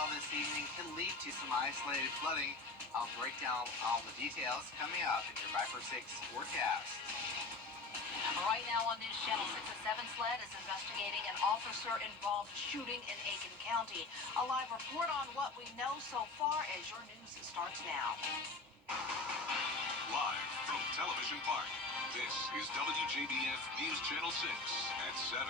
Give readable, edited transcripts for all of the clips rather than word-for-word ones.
rainfall this evening can lead to some isolated flooding. I'll break down all the details coming up in your 5 for 6 forecast. Right now on News Channel 6 at 7, SLED is investigating an officer-involved shooting in Aiken County. A live report on what we know so far as your news starts now. Live from Television Park, this is WJBF News Channel 6 at 7.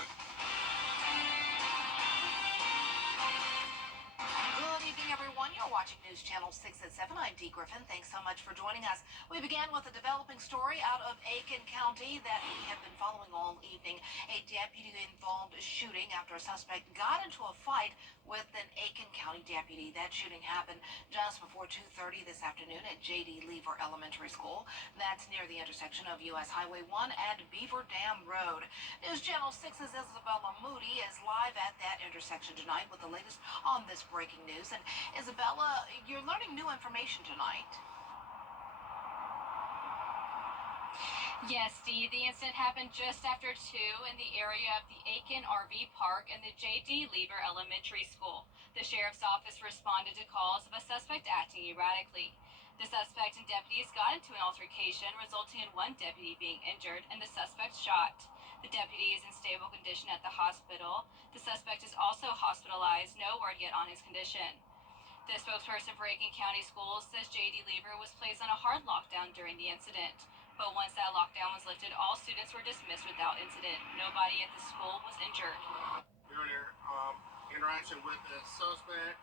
Good evening, everyone. You're watching News Channel 6 at 7. I'm Dee Griffin. Thanks so much for joining us. We began with a developing story out of Aiken County that we have been following all evening. A deputy-involved shooting after a suspect got into a fight with an Aiken County deputy. That shooting happened just before 2:30 this afternoon at J.D. Lever Elementary School. That's near the intersection of U.S. Highway 1 and Beaver Dam Road. News Channel 6's Isabella Moody is live at that intersection tonight with the latest on this breaking news. And Isabella, you're learning new information tonight. Yes, Steve, the incident happened just after 2 in the area of the Aiken RV Park and the J.D. Lever Elementary School. The sheriff's office responded to calls of a suspect acting erratically. The suspect and deputies got into an altercation, resulting in one deputy being injured and the suspect shot. The deputy is in stable condition at the hospital. The suspect is also hospitalized. No word yet on his condition. The spokesperson for Aiken County Schools says J.D. Lever was placed on a hard lockdown during the incident. But once that lockdown was lifted, all students were dismissed without incident. Nobody at the school was injured. During their interaction with the suspect,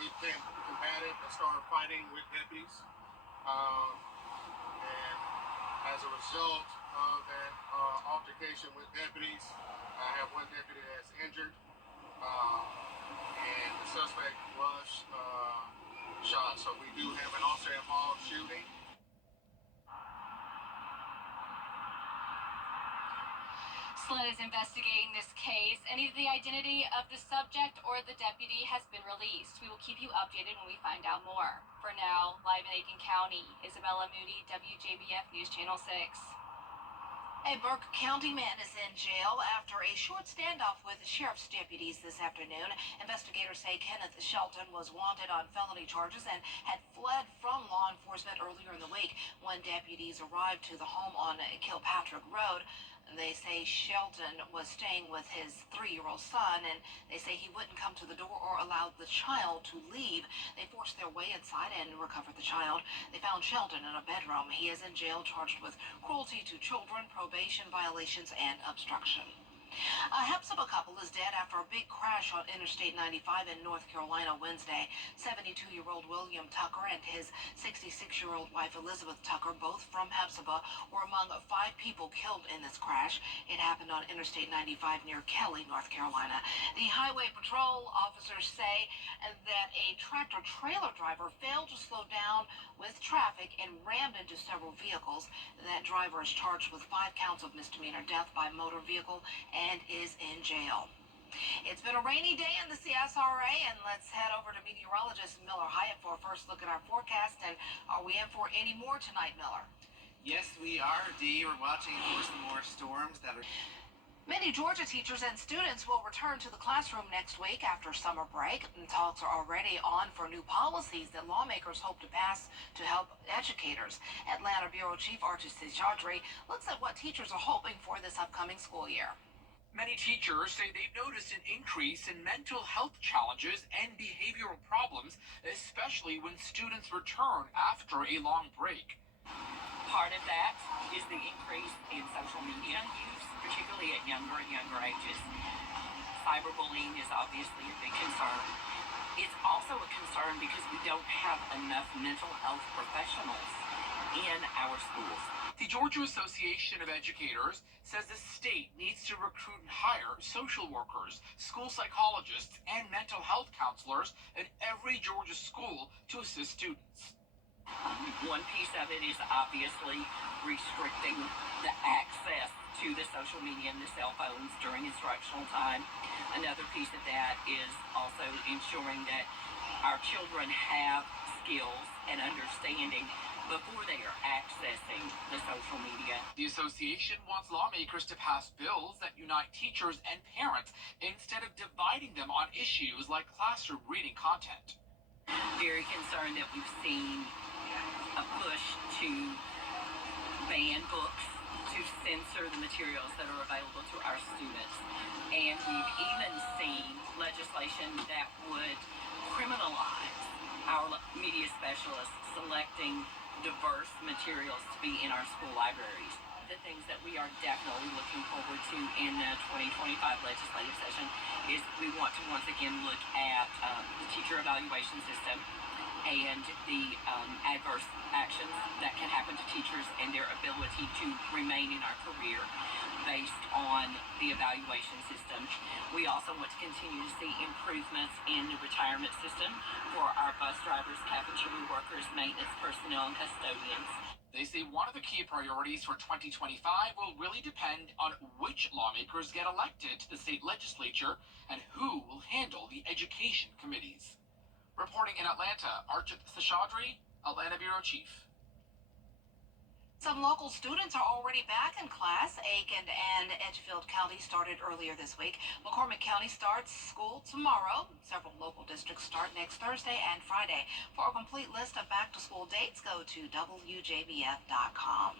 he became combative and started fighting with deputies. And as a result of that altercation with deputies, I have one deputy that's injured. And the suspect was shot. So we do have an officer involved shooting. SLED is investigating this case. Any of the identity of the subject or the deputy has been released. We will keep you updated when we find out more. For now, live in Aiken County, Isabella Moody, WJBF News Channel 6. A Burke County man is in jail after a short standoff with sheriff's deputies this afternoon. Investigators say Kenneth Shelton was wanted on felony charges and had fled from law enforcement earlier in the week when deputies arrived to the home on Kilpatrick Road. They say Shelton was staying with his 3-year-old son, and they say he wouldn't come to the door or allow the child to leave. They forced their way inside and recovered the child. They found Shelton in a bedroom. He is in jail charged with cruelty to children, probation violations, and obstruction. A Hephzibah couple is dead after a big crash on Interstate 95 in North Carolina Wednesday. 72-year-old William Tucker and his 66-year-old wife Elizabeth Tucker, both from Hephzibah, were among 5 people killed in this crash. It happened on Interstate 95 near Kelly, North Carolina. The Highway Patrol officers say that a tractor-trailer driver failed to slow down with traffic and rammed into several vehicles. That driver is charged with 5 counts of misdemeanor death by motor vehicle and is in jail. It's been a rainy day in the CSRA, and let's head over to meteorologist Miller Hyatt for a first look at our forecast. And are we in for any more tonight, Miller? Yes, we are, Dee. We're watching for some more storms that are... Many Georgia teachers and students will return to the classroom next week after summer break. And talks are already on for new policies that lawmakers hope to pass to help educators. Atlanta Bureau Chief Archie Chaudhry looks at what teachers are hoping for this upcoming school year. Many teachers say they've noticed an increase in mental health challenges and behavioral problems, especially when students return after a long break. Part of that is the increase in social media use, particularly at younger and younger ages. Cyberbullying is obviously a big concern. It's also a concern because we don't have enough mental health professionals in our schools. The Georgia Association of Educators says the state needs to recruit and hire social workers, school psychologists, and mental health counselors at every Georgia school to assist students. One piece of it is obviously restricting the access to the social media and the cell phones during instructional time. Another piece of that is also ensuring that our children have skills and understanding before they are accessing the social media. The association wants lawmakers to pass bills that unite teachers and parents instead of dividing them them on issues like classroom reading content. Very concerned that we've seen a push to ban books, to censor the materials that are available to our students. And we've even seen legislation that would criminalize our media specialists selecting diverse materials to be in our school libraries. The things that we are definitely looking forward to in the 2025 legislative session is we want to once again look at the teacher evaluation system and the adverse actions that can happen to teachers and their ability to remain in our career based on the evaluation system. We also want to continue to see improvements in the retirement system for our bus drivers, cafeteria workers, maintenance personnel, and custodians. They say one of the key priorities for 2025 will really depend on which lawmakers get elected to the state legislature and who will handle the education committees. Reporting in Atlanta, Archit Seshadri, Atlanta Bureau Chief. Some local students are already back in class. Aiken and Edgefield County started earlier this week. McCormick County starts school tomorrow. Several local districts start next Thursday and Friday. For a complete list of back-to-school dates, go to WJBF.com.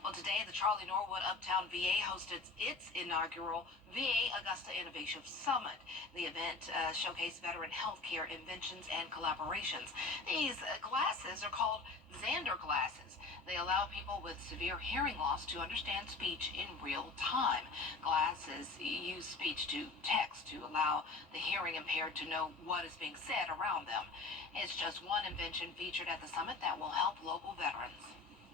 Well, today, the Charlie Norwood Uptown VA hosted its inaugural VA Augusta Innovation Summit. The event showcased veteran healthcare inventions and collaborations. These glasses are called Xander glasses. They allow people with severe hearing loss to understand speech in real time. Glasses use speech to text to allow the hearing impaired to know what is being said around them. It's just one invention featured at the summit that will help local veterans.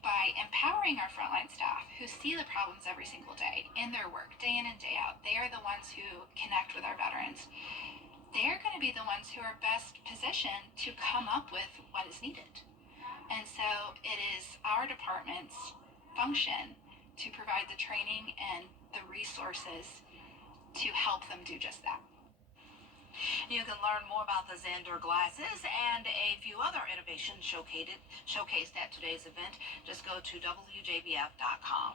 By empowering our frontline staff who see the problems every single day in their work, day in and day out, they are the ones who connect with our veterans. They're going to be the ones who are best positioned to come up with what is needed. And so it is our department's function to provide the training and the resources to help them do just that. You can learn more about the Xander glasses and a few other innovations showcased at today's event. Just go to WJBF.com.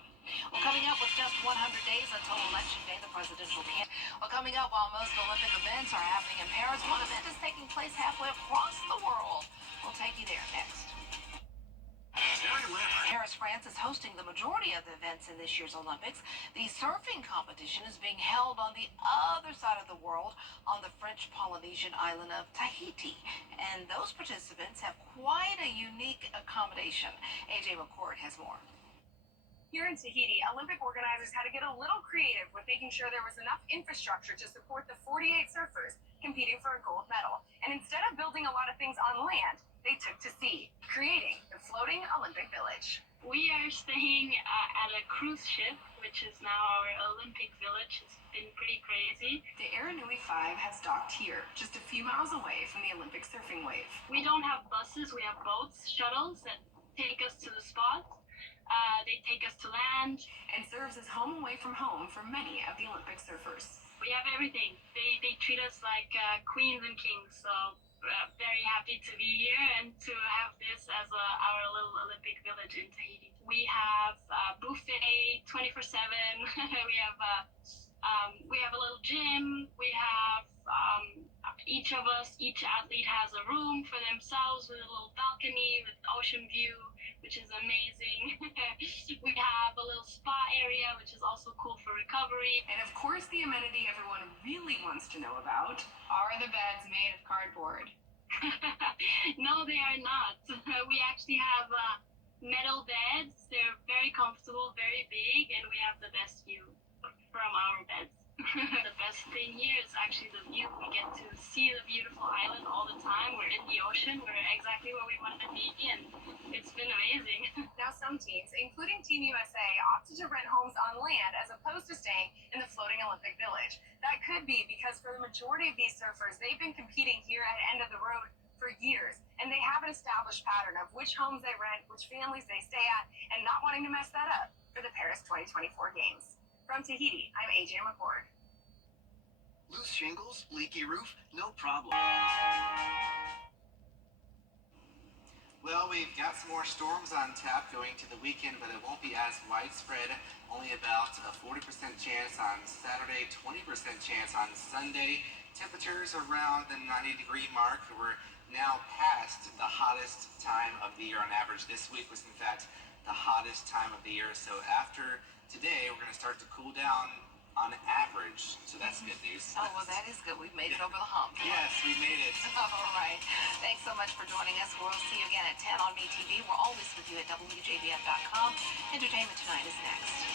Well, coming up with just 100 days until Election Day, the presidential campaign. Well, coming up while most Olympic events are happening in Paris, one event is taking place halfway across the world. We'll take you there next. Paris, France is hosting the majority of the events in this year's Olympics. The surfing competition is being held on the other side of the world on the French Polynesian island of Tahiti. And those participants have quite a unique accommodation. AJ McCord has more. Here in Tahiti, Olympic organizers had to get a little creative with making sure there was enough infrastructure to support the 48 surfers competing for a gold medal. And instead of building a lot of things on land, they took to sea, creating the floating Olympic village. We are staying at a cruise ship, which is now our Olympic village. It's been pretty crazy. The Aranui 5 has docked here, just a few miles away from the Olympic surfing wave. We don't have buses, we have boats, shuttles that take us to the spot. They take us to land. And serves as home away from home for many of the Olympic surfers. We have everything. They treat us like queens and kings, so very happy to be here and to have this as our little Olympic village in Tahiti. We have buffet 24/7. We have a little gym. We have each athlete has a room for themselves with a little balcony with ocean view, which is amazing. We have a little spa area, which is also cool for recovery. And of course, the amenity everyone really wants to know about are the beds made of cardboard. No, they are not. We actually have metal beds. They're very comfortable, very big, and we have the best view from our beds. The best thing here is actually the view. We get to see the beautiful island all the time. We're in the ocean. We're exactly where we want to be in. It's been amazing. Now some teams, including Team USA, opted to rent homes on land as opposed to staying in the floating Olympic village. That could be because for the majority of these surfers, they've been competing here at End of the Road for years, and they have an established pattern of which homes they rent, which families they stay at, and not wanting to mess that up for the Paris 2024 Games. From Tahiti, I'm AJ McCord. Loose shingles, leaky roof, no problem. Well, we've got some more storms on tap going to the weekend, but it won't be as widespread. Only about a 40% chance on Saturday, 20% chance on Sunday. Temperatures around the 90-degree mark. We're now past the hottest time of the year on average. This week was, in fact, the hottest time of the year. So after today, we're going to start to cool down on average. So that's good news. Oh, well, that is good. We've made it over the hump. Yes, we made it. All right. Thanks so much for joining us. We'll see you again at 10 on MeTV. We're always with you at WJBF.com. Entertainment Tonight is next.